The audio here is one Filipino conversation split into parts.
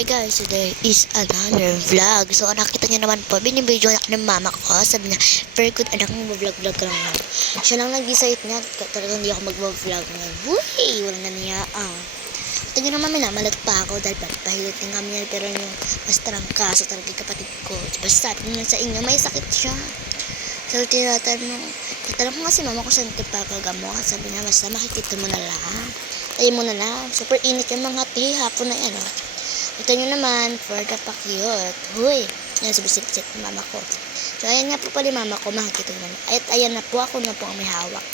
Hi guys, today is another vlog. So nakita niyo naman po, binibidyo ako ng mama ko. Sabi niya, very good anak mo, vlog-vlog ka lang. Siya lang nag-decide niya, talagang hindi ako mag-vlog ngayon. Huy, wala na niya. Ito niyo naman, minamalat pa ako dahil pahilit ng kami yan. Pero yung mas tarangkaso talaga kapatid ko. Basta tingnan sa inyo, may sakit siya. So tinatanong ko nga si mama ko saan ito pa kagamot. Sabi niya, basta makikita mo na lang. Tayo mo na lang. Super init yung mga hapon na yan. Ito nyo naman, for the pa-cute. Huy, yan sa bisik-bisik ng mama ko. So, ayan nga po pala mama ko, makikita nyo naman. At ayan na po, ako na po ang may hawak.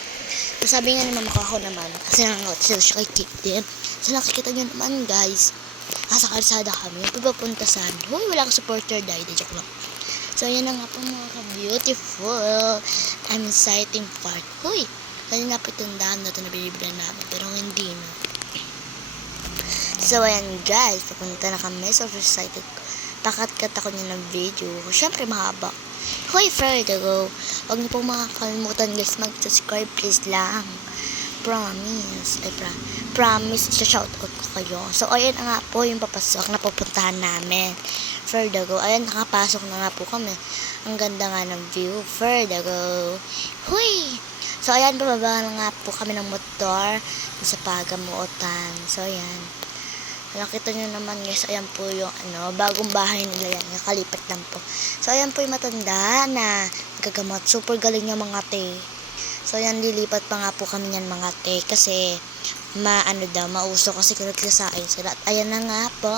So, sabi nga ni mama ko, ako naman, kasi nangangot sila siya kay Kate din. So, nakikita nyo naman, guys. Sa kalsada kami, papunta saan. Huy, wala akong supporter, dahil joke lang. So, ayan na nga po mga ka-beautiful and exciting part. Huy, kanina po itong daan na ito na binibigyan namin, pero hindi na. So, ayan guys, papunta na kami. So, excited ko. Pakat-kat ako niya ng video. Siyempre, mahaba. Hoy, further go. Huwag niyo pong makakalimutan guys, mag-subscribe please lang. Promise. Promise, shoutout ko kayo. So, ayan na nga po yung papasok na pupuntahan namin. Further go. Ayan, nakapasok na nga po kami. Ang ganda nga ng view. Further go. Huy! So, ayan, bababa na nga po kami ng motor sa Pagamuotan. So, ayan. Nakita nyo naman guys, ayan po yung bagong bahay nila yan, nakalipat lang po. So ayan po yung matanda na gagamot, super galing yung mga te. So ayan, lilipat pa nga po kami yan mga te, kasi mauso kasi kinutla sa akin sila. At ayan na nga po,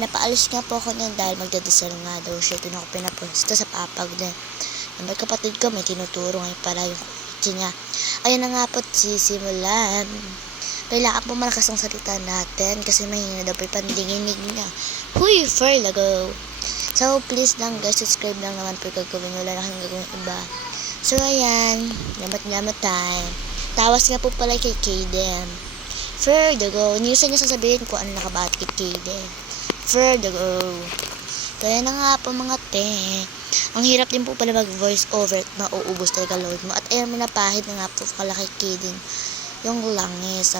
napaalis nga po ako niyan dahil magdadasal nga daw siya. Ito na ako pinapusto sa papag din. May kapatid ko, may tinuturo ngayon pala yung kutsi niya. Ayan na nga po, sisimulan. Kailangan po malakas ang salita natin kasi mahina daw po yung pandiginig niya. Huy, go. So, please lang guys, subscribe lang naman po gagawin. Wala na kayong gagawin iba. So, ayan. Lamat tayo. Tawas nga po pala kay Kaden. go. Niusan niya sasabihin ko ano nakabahat kay Kaden. go. Kaya na nga po mga te. Ang hirap din po pala mag-voice over at mauubos talaga load mo. At ayan, minapahid na nga po pala kay Kaden yung langis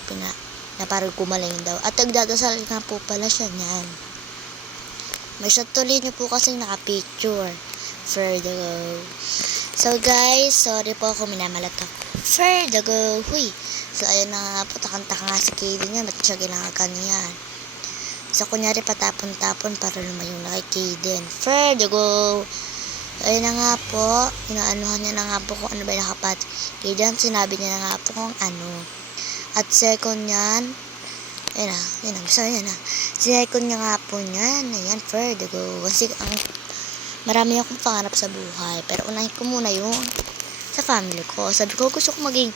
na parang kumaling daw. At nagdadasal nga po pala siya niyan. May shot tuloy niyo po kasi nakapicture. go. So guys, sorry po ako minamalat ako. go. Huy. So ayun na nga po, takanta nga si Kaden niya. Ba't siya ginagawa niyan? So kunyari patapon-tapon para lumayo na kay Kaden. go. Ayun na nga po, inaanuhan niya na nga po kung ano ba yung nakapat. Kaya dyan, sinabi niya na nga po kung ano. At second yan, ayun na, gusto niya na. Second niya nga po niyan, ayan, go. Kasi marami akong pangarap sa buhay. Pero unahin ko muna yung sa family ko. Sabi ko, gusto ko maging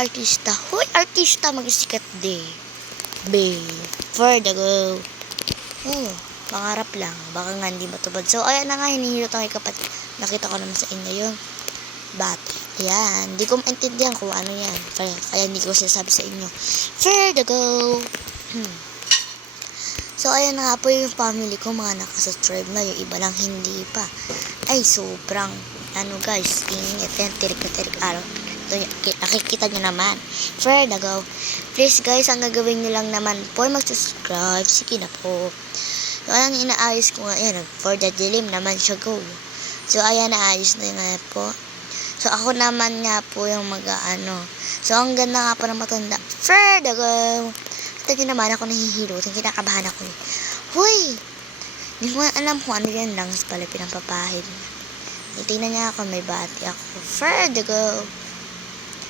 artista. Hoy, artista, magsikat day. Go. Pangarap lang, baka nga hindi matubad. So, ayan na nga, hinihilot ako kapatid. Nakita ko naman sa inyo yung bate. Ayan, hindi ko maintindihan kung ano yan. Kaya hindi ko sinasabi sa inyo. go. So, ayan na nga po yung family ko, mga nakasubscribe na. Yung iba lang hindi pa. Ay, sobrang, guys, init. Tirik araw. Nakikita nyo naman. go. Please guys, ang gagawin nyo lang naman po, mag-subscribe. Sige na po. So, ayan, inaayos ko nga, ayan, for the dilim naman siya, go. So, ayan, naayos na nga po. So, ako naman nga po yung So, ang ganda nga po ng matanda. go. Ito yun naman, ako nahihilutin, kinakabahan ako. Huy! Hindi ko alam kung ano yan lang, pala pinampapahid. Tingnan niya ako, may bati ako. go.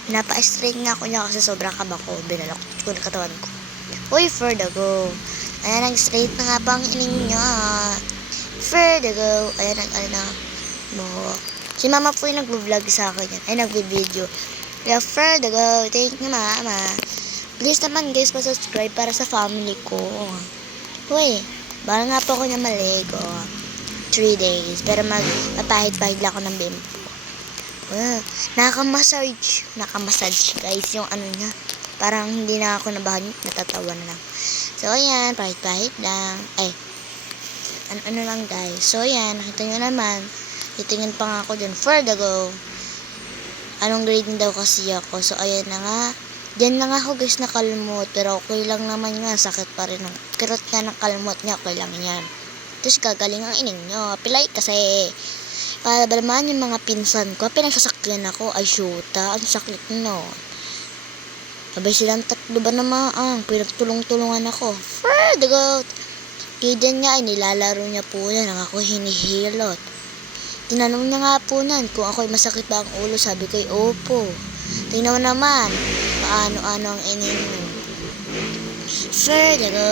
Napa-straight nga ako niya kasi sobrang kaba ko. Binalak ko na katawan ko. Huy, go. Ayan, nag-straight na nga bang ining niya. go. Ayan, si mama po yung nag-vlog sa akin yan. Ay, nag-video. Kaya, go. Thank you, mama. Please naman, guys, pa-subscribe para sa family ko. Uy, baka nga po ako niya maligo. 3 days. Pero mapahid-pahid lang ako ng bimbo. Nakamassage, guys, yung niya. Parang hindi na ako nabahan, natatawa na lang. So, ayan, pahit-pahit lang. Ay, lang, guys. So, ayan, nakita nyo naman. Titingin pa nga ako dun. go. Anong grade daw kasi ako. So, ayan na nga. Diyan lang ako guys nakalmot, pero okay lang naman nga, sakit pa rin ang kirot nga ng kalmot niya, okay lang yan. Tapos gagaling ang ining nyo, pilay kasi, para ba naman yung mga pinsan ko, pinagsasakyan ako, ay shoota, ang sakit no. Sabay silang tatlo ba naman, pinagtulong-tulungan ako, for the goat. Kaya nga ay nilalaro niya po yan, ang ako hinihilot. Tinanong niya nga po nan kung ako'y masakit ba ang ulo, sabi ko, opo. Tingnan mo naman, paano-ano ang ininom. Sure, go.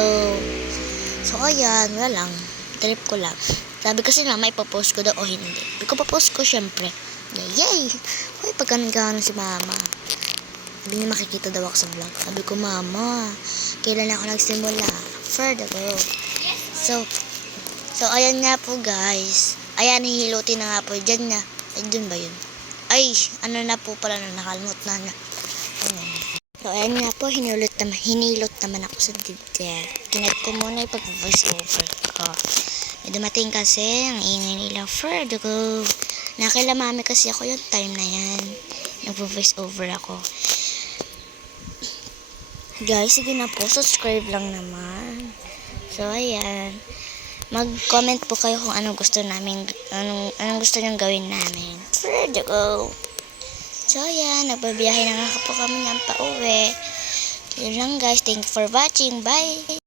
So, ayan, wala lang. Trip ko lang. Sabi kasi na, may ipapost ko daw o hindi. Hindi ko papost ko, syempre. Yay! Uy, pagkanan si mama. Sabi niya makikita daw ako sa vlog. Sabi ko, mama, kailan ako nagsimula? Further go. So, ayan nga po, guys. Ayan, hihilutin na nga po. Diyan na. Ay, dun ba yun? Ay, ano na po pala na nakalmot na na. So, ayan nga po, hinilot naman ako sa dibdib. Kinet ko muna yung pag-voice over ko. May dumating kasi, ang ingay nila, further go. Nakila mami kasi ako yung time na yan. Nag-voice over ako. Guys, sige na po, subscribe lang naman. So, ayan. Mag-comment po kayo kung anong gusto namin, anong gusto nyong gawin namin. Further go. So, ayan, nagbabiyahe na nga po kami ng pauwi. Yun lang guys, thank you for watching. Bye!